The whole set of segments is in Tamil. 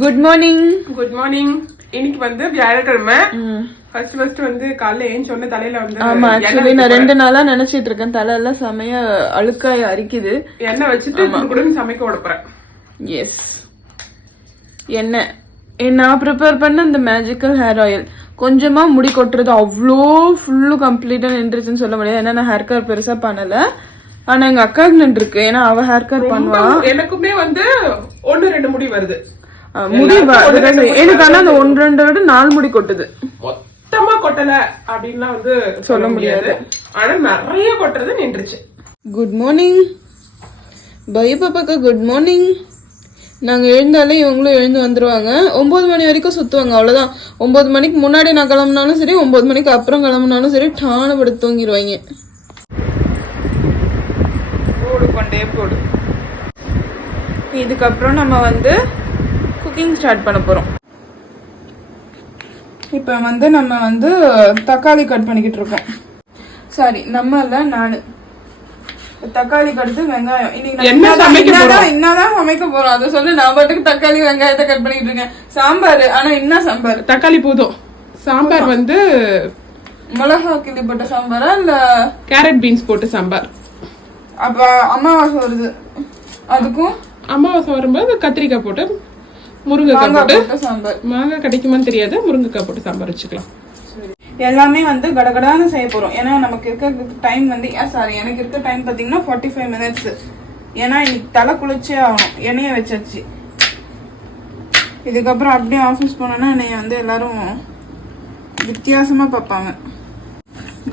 Good morning. Good morning. இன்னைக்கு வந்து வியாழக்கிழமை. ஃபர்ஸ்ட் வந்து காலைல ஏஞ்ச உடனே தலையில வந்து ஆமா ஆக்சுவலி நான் 2 நாளா நினைச்சிட்டு இருக்கேன், தலை எல்லாம் செமையா அழுக்காய் அரிக்குது. எண்ணெய் வச்சுட்டு குடுன்னு சமைக்க ஓடப்பறேன். எஸ், என்ன நான் ப்ரிப்பேர் பண்ண இந்த மேஜிக்கல் ஹேர் ஆயில் கொஞ்சமா முடி கொட்டுறது அவ்வளோ ஃபுல்லு கம்ப்ளீட்டா நின்றுச்சுன்னு சொல்ல முடியாது. ஏன்னா நான் ஹேர் கட் பெருசா பண்ணல, ஆனா எங்க அக்காவுக்கு நின்று இருக்கு. ஏன்னா அவ ஹேர் கட் பண்ணுவா. எனக்குமே வந்து 1-2 முடி வருது. முடி எனக்கு ஆனா அந்த 1-2 விட 4 முடி கொட்டுது. மொத்தமா கொட்டல அப்படின்னா வந்து சொல்ல முடியாது, ஆனா நிறைய கொட்டுறது நின்றுச்சு. குட் மார்னிங் பை பாப்பாக்கா. Good morning. நாங்க எழுந்தாலே இவங்களும் எழுந்து வந்துருவாங்க. 9 மணி வரைக்கும் சுத்துவாங்க, அவ்வளவுதான். 9 மணிக்கு முன்னாடி நான் கிளம்புனாலும் சரி, 9 மணிக்கு அப்புறம் கிளம்புனாலும் சரி, டான படுத்து தூங்கிடுவாங்க. போடு கொண்டே போடு. இதுக்கப்புறம் நம்ம வந்து குக்கிங் ஸ்டார்ட் பண்ண போறோம். இப்ப வந்து நம்ம வந்து தக்காளி கட் பண்ணிக்கிட்டு இருக்கோம். சாரி, நம்ம இல்ல, நானு. தக்காளி கடுத்து வெங்காயம். இன்னைக்கு என்னதான் சமைக்க போறோம் அதை சொல்லு. நான் பாட்டுக்கு தக்காளி வெங்காயத்தை கட் பண்ணிட்டு இருக்கேன். சாம்பார், ஆனா என்ன சாம்பார்? தக்காளி போதும். சாம்பார் வந்து மிளகா கிள்ளி போட்ட சாம்பாரா இல்ல கேரட் பீன்ஸ் போட்டு சாம்பார்? அப்ப அமாவாசை வருது, அதுக்கும் அமாவாசை வரும்போது கத்திரிக்காய் போட்டு முருங்கைக்காய் போட்டு சாம்பார். மாங்காய் கிடைக்குமான்னு தெரியாது, முருங்கைக்காய் போட்டு சாம்பார் வச்சுக்கலாம். எல்லாமே வந்து கடகடான்னு செய்ய போறோம். ஏன்னா நமக்கு இருக்க டைம் வந்து எனக்கு இருக்க டைம் பாத்தீங்கன்னா 45 மினிட்ஸ். ஏன்னா இன்னைக்கு தலை குளிச்சே ஆகணும், எண்ணெய வச்சாச்சு. இதுக்கப்புறம் அப்படியே ஆஃபீஸ் போனோன்னா என்னைய வந்து எல்லாரும் வித்தியாசமா பார்ப்பாங்க.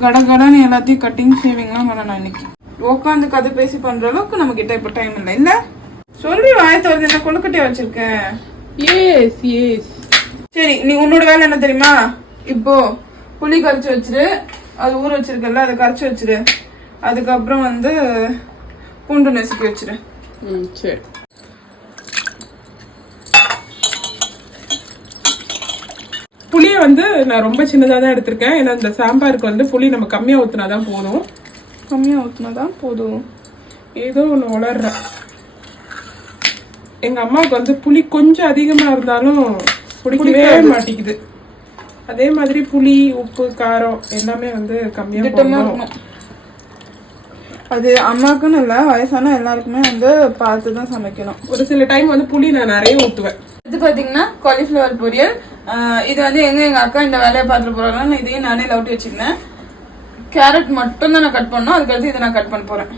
கடகடான்னு எல்லாத்தையும் கட்டிங் ஷேவிங்லாம் பண்ணணும். இன்னைக்கு உட்காந்து கதை பேசி பண்ற அளவுக்கு நம்ம கிட்ட இப்ப டைம் இல்லை. இல்ல சொல்லி வாயத்து வருது, என்ன கொழுக்கட்டையா வச்சிருக்கேன். Yes yes. சரி, நீ உன்னோட வேலை என்ன தெரியுமா? இப்போ புளி கரைச்சி வச்சிரு, அது ஊற வச்சிருக்கல அதை கரைச்சி வச்சிரு. அதுக்கப்புறம் வந்து பூண்டு நசுக்கி வச்சிரு. சரி. புளியை வந்து நான் ரொம்ப சின்னதாக தான் எடுத்திருக்கேன். ஏன்னா இந்த சாம்பாருக்கு வந்து புளி நம்ம கம்மியாக ஊற்றினாதான் போதும். கம்மியாக ஊற்றினாதான் போதும். ஏதோ ஒன்று உளர்றேன். எங்கள் அம்மாவுக்கு வந்து புளி கொஞ்சம் அதிகமாக இருந்தாலும் பிடிக்கவே மாட்டேங்குது. அதே மாதிரி புளி, உப்பு, காரம் எல்லாமே வந்து கம்மியா இருக்கணும். அது அம்மாக்குன்னு இல்ல, வயசான எல்லாருக்குமே வந்து பார்த்து தான் சமைக்கணும். ஒரு சில டைம் வந்து புளி நான் நிறைய ஊற்றுவேன். இது பாத்தீங்கன்னா காலிஃபிளவர் பொரியல். இது வந்து எங்க அக்கா இந்த வேலையை பார்த்துட்டு போறாங்க. இதையும் நானே லவுட்டி வச்சுருந்தேன். கேரட் மட்டும் தான் நான் கட் பண்ணோம், அதுக்கடுத்து இதை நான் கட் பண்ண போறேன்.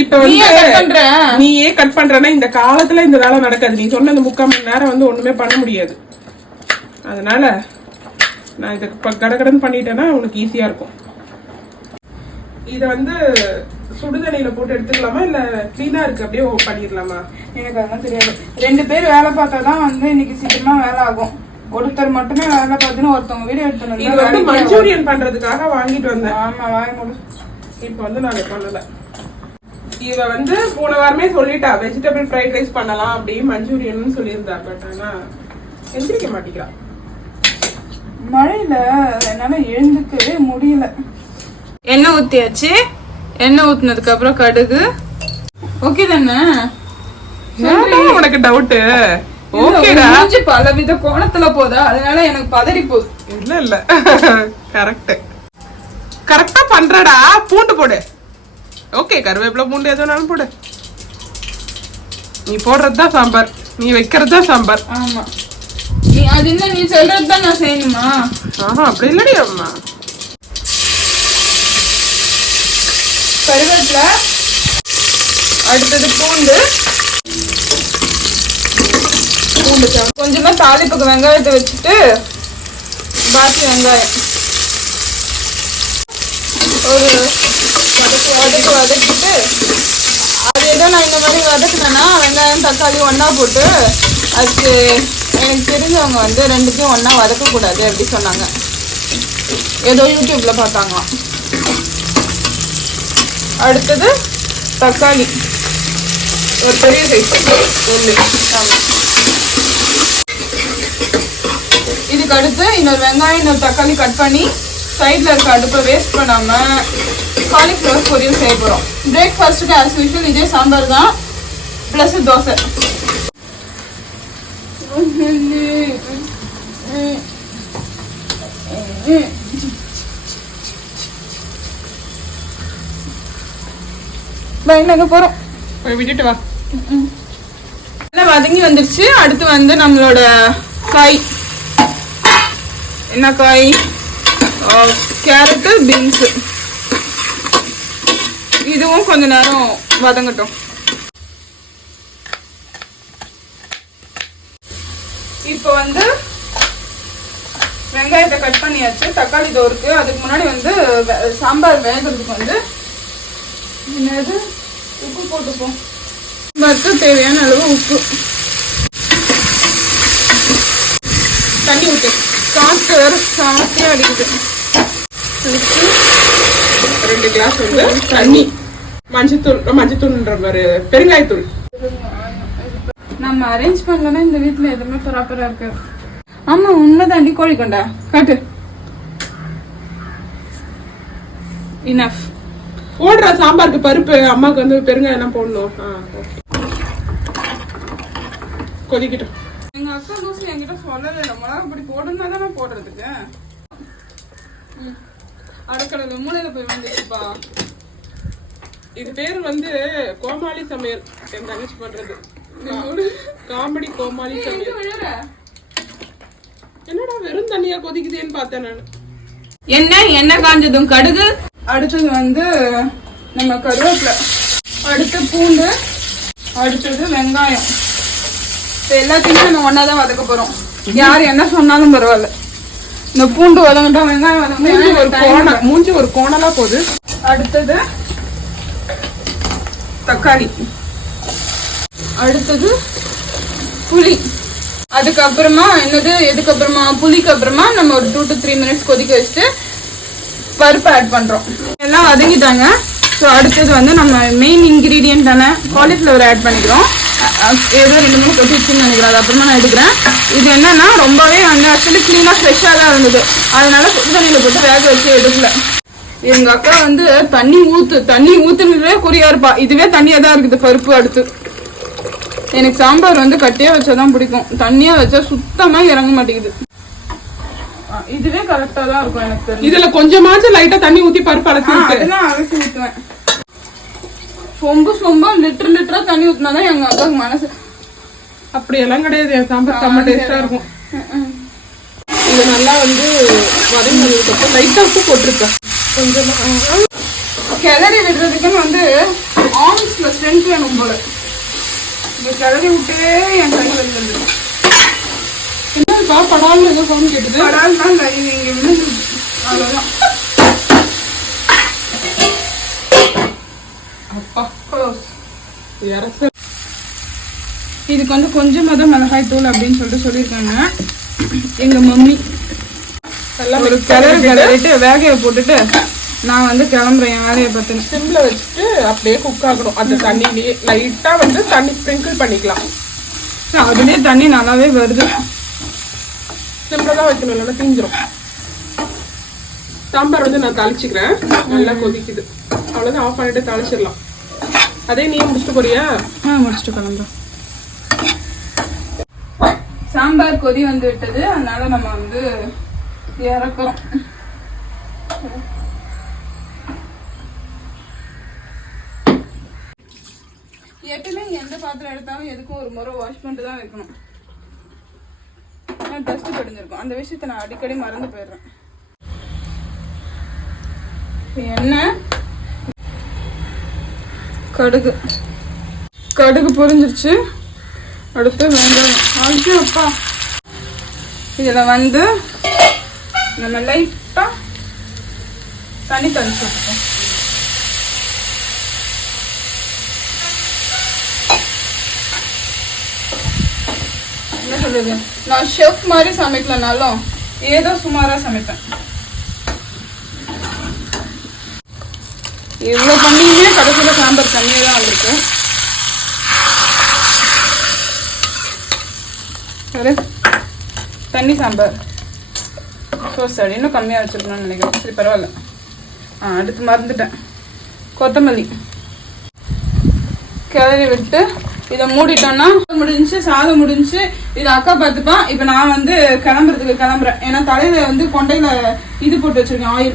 இப்ப வந்து நீயே கட் பண்றேன்னா இந்த காலத்துல இந்த வேலை நடக்காது. நீ சொன்ன இந்த 3/4 மணி நேரம் வந்து ஒண்ணுமே பண்ண முடியாது. அதனால நான் இதை கடகடன்னு பண்ணிட்டேன்னா உனக்கு ஈஸியா இருக்கும். இத வந்து சுடுதண்ணியில போட்டு எடுத்துக்கலாமா இல்ல கிளீனா இருக்கு அப்படியே பண்ணிடலாமா? எனக்கு அதெல்லாம் தெரியாது. 2 பேர் வேலை பார்த்தாதான் வந்து இன்னைக்கு சீக்கிரமா வேலை ஆகும். ஒருத்தர் மட்டுமே வேலை பார்த்துன்னு ஒருத்தவங்க வீடியோ எடுத்து. இது வந்து மஞ்சூரியன் பண்றதுக்காக வாங்கிட்டு வந்தேன். ஆமா, வாங்கி முடி. இப்ப வந்து நான் பண்ணல. இவ வந்து போன வாரமே சொல்லிட்டா வெஜிடபிள் ஃப்ரைட் ரைஸ் பண்ணலாம் அப்படி மஞ்சூரியன் சொல்லியிருந்தா. பட் ஆனா எந்திரிக்க மாட்டேங்கிறா. மழையில என்னால எழுந்துக்கவே முடியல. எண்ணெய் ஊத்தியாச்சு. எண்ணெய் ஊத்தினதுக்கு அப்புறம் கடுகு. ஓகே தானே? உனக்கு டவுட்? ஓகேடா. பலவித கோணத்துல போதா, அதனால எனக்கு பதறி போகுது. இல்ல இல்ல, கரெக்டா பண்றடா. பூண்டு போடு. ஓகே, கருவேப்பிலை, பூண்டு எதுனாலும் போடு. நீ போடுறதுதான் சாம்பார், நீ வைக்கிறதுதான் சாம்பார். ஆமா, அது என்ன நீ சொல்றதுதான் நான் செய்யணுமா? ஆஹா, அப்படி இல்லடி அம்மா. கருவேப்பிலை, அடுத்தது பூண்டு. கொஞ்சமா தாளிப்புக்கு வெங்காயத்தை வச்சுட்டு பாக்கி வெங்காயம் வதக்கிட்டு அதேதான் நான் இந்த மாதிரி வதக்கினேன்னா வெங்காயம் தக்காளி ஒன்னா போட்டு. அதுக்கு எனக்கு தெரிஞ்சவங்க வந்து 2த்தையும் ஒன்னா வதக்கக்கூடாது அப்படி சொன்னாங்க. ஏதோ யூடியூப்ல பார்த்தாங்களாம். அடுத்தது தக்காளி, ஒரு பெரிய சைஸ். ஆமா, இதுக்கு அடுத்து இன்னொரு வெங்காயம் இன்னொரு தக்காளி கட் பண்ணி சைட்ல இருக்க அடுப்பை வேஸ்ட் பண்ணாம காலிஃப்ளவர் பொரியல் செய்ய போறோம். பிரேக்ஃபாஸ்ட்டுக்கு ஆஸ் யூஷுவல் இதே சாம்பார் தான், பிளஸ் தோசை. பயங்க போறோம், போய் விட்டுட்டு வா. நல்லா வதங்கி வந்துருச்சு. அடுத்து வந்து நம்மளோட காய், என்ன காய், கேரட்டு, பீன்ஸு, இதுவும் கொஞ்ச நேரம் வதங்கட்டும். இப்போ வந்து வெங்காயத்தை கட் பண்ணியாச்சு, தக்காளி தோருக்கு. அதுக்கு முன்னாடி வந்து சாம்பார் வேகிறதுக்கு வந்து என்னது உப்பு போட்டுப்போம். சாம்பாருக்கு தேவையான அளவு உப்பு, தண்ணி ஊற்று. காற்று வேறு சாத்தியாக அடிக்குது. 2 கிளாஸ் வந்து தண்ணி, மஞ்சத்தூள்ன்ற மாதிரி பெருங்காயத்தூள். நம்ம அரேஞ்ச் பண்ணலன்னா இந்த வீட்டுல எதுவுமே ப்ராப்பரா இருக்காது. ஆமா உண்மைதாண்டி. கோழி கொண்டா காட்டு. இனஃப். போடுற சாம்பாருக்கு பருப்பு, அம்மாவுக்கு வந்து பெருங்காயம் எல்லாம் போடணும். கொதிக்கிட்டோம். எங்க அக்கா லூசி என்கிட்ட சொல்லலை, நம்மளா இப்படி போடுன்னா தானே போடுறதுக்கு. அடுக்கடல மூலையில போய் வந்துச்சுப்பா. இது பேர் வந்து கோமாளி சமையல். என் தங்கச்சி பண்றது காமெடி கோமாளி சமையல். என்னடா வெறும் தண்ணியா கொதிக்குதேன்னு பார்த்தேன் நான். எண்ணெய் காஞ்சதும் கடுகு, அடுத்தது வந்து நம்ம கருவேப்பிலை, அடுத்து பூண்டு, அடுத்தது வெங்காயம். எல்லாத்தையுமே நம்ம ஒன்னாதான் வதக்க போறோம். யார் என்ன சொன்னாலும் பரவாயில்ல. இந்த பூண்டு வதங்கட்டும், வெங்காயம் வதங்கட்டும். மூஞ்சி ஒரு கோணலா போகுது. அடுத்தது தக்காளி, அடுத்தது புளி. அதுக்கப்புறமா என்னது, எதுக்கப்புறமா புளிக்கு அப்புறமா நம்ம ஒரு 2 to 3 minutes கொதிக்க வச்சுட்டு பருப்பு ஆட் பண்றோம். எல்லாம் வதங்கிட்டாங்க. ஸோ அடுத்தது வந்து நம்ம மெயின் இன்கிரீடியன்டான காலிஃப்ளவர் ஆட் பண்ணிக்கிறோம். ஏதோ 2-3 கொட்டி வச்சுன்னு நினைக்கிறேன், அது அப்புறமா நான் எடுக்கிறேன். இது என்னன்னா ரொம்பவே வந்து ஆக்சுவலி கிளீனாக ஃப்ரெஷ்ஷாக தான் இருந்தது. அதனால சுடு தண்ணியில் போட்டு வேக வச்சு எடுக்கல. எங்க அக்கா வந்து தண்ணி ஊத்துனதே குறியா இருப்பா. இதுவே தண்ணியா தான் இருக்குது பருப்பு. அடுத்து எனக்கு சாம்பார் வந்து கட்டியா வச்சாதான் பிடிக்கும், தண்ணியா வச்சா சுத்தமா இறங்க மாட்டேங்குது. இதுவே கரெக்டா தான் இருக்கும் எனக்கு தெரியும். இதுல கொஞ்சமாச்சும் லைட்டா தண்ணி ஊத்தி பருப்பு அலசி ஊத்துவேன். சொம்பா லிட்டரா தண்ணி ஊத்தினாதான் எங்க அக்காவுக்கு மனசு. அப்படியெல்லாம் கிடையாது, என் சாம்பார் செம்ம டேஸ்டா இருக்கும். இது நல்லா வந்து வதங்கினதுக்கு லைட்டா உப்பு போட்டிருக்கேன். கொஞ்சமா கிளறி விடுறதுக்குன்னு வந்து ஆர்ம்ஸ்ல ஸ்ட்ரென்த் வேணும் போல. இந்த கிளறி விட்டே என் கை வந்து என்னப்பா படாமல் ஏதோ சவுண்ட் கேட்டுது. படால் தான் கை இங்க விழுந்து. அவ்வளவுதான். அப்பா இதுக்கு வந்து கொஞ்சமா தான் மிளகாய் தூள் அப்படின்னு சொல்லியிருக்காங்க எங்க மம்மி. ஒரு கிளறிட்டு வேகையை போட்டுட்டு நான் வந்து கிளம்புறேன். என் வேலையை பார்த்து சிம்ல வச்சுட்டு அப்படியே குக் ஆகணும். அந்த தண்ணியிலேயே லைட்டா வந்து தண்ணி ஸ்ப்ரிங்கிள் பண்ணிக்கலாம். அதுலயே தண்ணி நல்லாவே வருது. சிம்ல தான் வைக்கணும், இல்லைன்னா தீஞ்சிரும். சாம்பார் வந்து நான் தாளிச்சுக்கிறேன். நல்லா கொதிக்குது. அவ்வளோதான், ஆஃப் பண்ணிட்டு தாளிச்சிடலாம். அதே நீ முடிச்சுட்டு போறியா? முடிச்சுட்டு கிளம்புறோம். சாம்பார் கொதி வந்து விட்டது, அதனால நம்ம வந்து இறக்குறோம். எப்பவுமே எந்த பாத்திரம் எடுத்தாலும் எதுக்கும் ஒரு முறை வாஷ் பண்ணிட்டு தான் வைக்கணும். டஸ்ட் படிஞ்சிருக்கும். அந்த விஷயத்த நான் அடிக்கடி மறந்து போயிடுறேன். எண்ணெய், கடுகு பொரிஞ்சிருச்சு. அடுத்து வெங்காயம். அது அப்பா இதுல வந்து நம்ம லைட்டா தண்ணி தெளிச்சு விட்டுப்போம். என்ன சொல்றது, நான் ஷெஃப் மாதிரி சமைக்கலனாலும் ஏதோ சுமாரா சமைப்பேன். இவ்வளோ பண்ணியுமே கடைசியில் சாம்பார் தண்ணியாக தான் வந்திருக்கு. சரி, தண்ணி சாம்பார் சரி, இன்னும் கம்மியாக வச்சுருக்கணும்னு நினைக்கிறேன். சரி பரவாயில்ல. அடுத்து மறந்துட்டேன். கொத்தமல்லி கிளறி விட்டு இதை மூடிட்டோம்னா முடிஞ்சு, சாதம் முடிஞ்சு. இது அக்கா பார்த்துப்பா. இப்ப நான் வந்து கிளம்புறேன். ஏன்னா தலையில வந்து கொண்டையில இது போட்டு வச்சிருக்கேன், ஆயில்.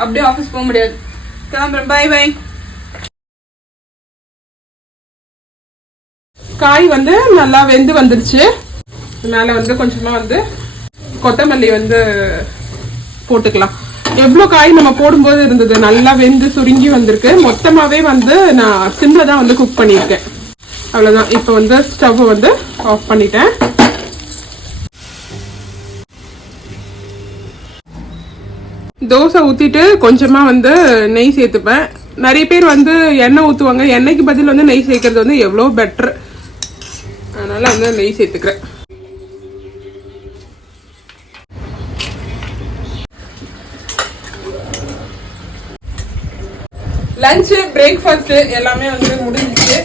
அப்படியே ஆபீஸ் போக முடியாது. கிளம்புறேன். Bye bye. காய் வந்து நல்லா வெந்து வந்துருச்சு. மேல வந்து கொஞ்சமா வந்து கொத்தமல்லி வந்து போட்டுக்கலாம். எவ்வளவு காய் நம்ம போடும்போது இருந்தது, நல்லா வெந்து சுருங்கி வந்திருக்கு. மொத்தமாவே வந்து நான் சிம்ல தான் வந்து குக் பண்ணியிருக்கேன். அவ்வளவுதான். இப்ப வந்து ஸ்டவ் வந்து ஆஃப் பண்ணிட்டேன். தோசை ஊத்திட்டு கொஞ்சமா வந்து நெய் சேர்த்துப்பேன். நிறைய பேர் வந்து எண்ணெய் ஊத்துவாங்க. எண்ணெய்க்கு பதில் வந்து நெய் சேர்க்கறது வந்து எவ்வளவு பெட்டர். அதனால வந்து நெய் சேர்த்துக்கிறேன். லஞ்ச், பிரேக்ஃபாஸ்ட் எல்லாமே வந்து முடிஞ்சிச்சு.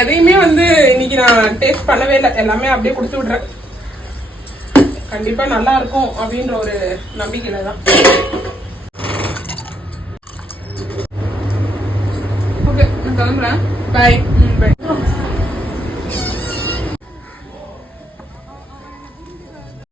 எதையுமே வந்து இன்னைக்கு நான் டேஸ்ட் பண்ணவே இல்லை. எல்லாமே அப்படியே கொடுத்து விடுறேன். கண்டிப்பா நல்லா இருக்கும் அப்படின்ற ஒரு நம்பிக்கையில தான். ஓகே, நான் கிளம்புறேன். பை. பை.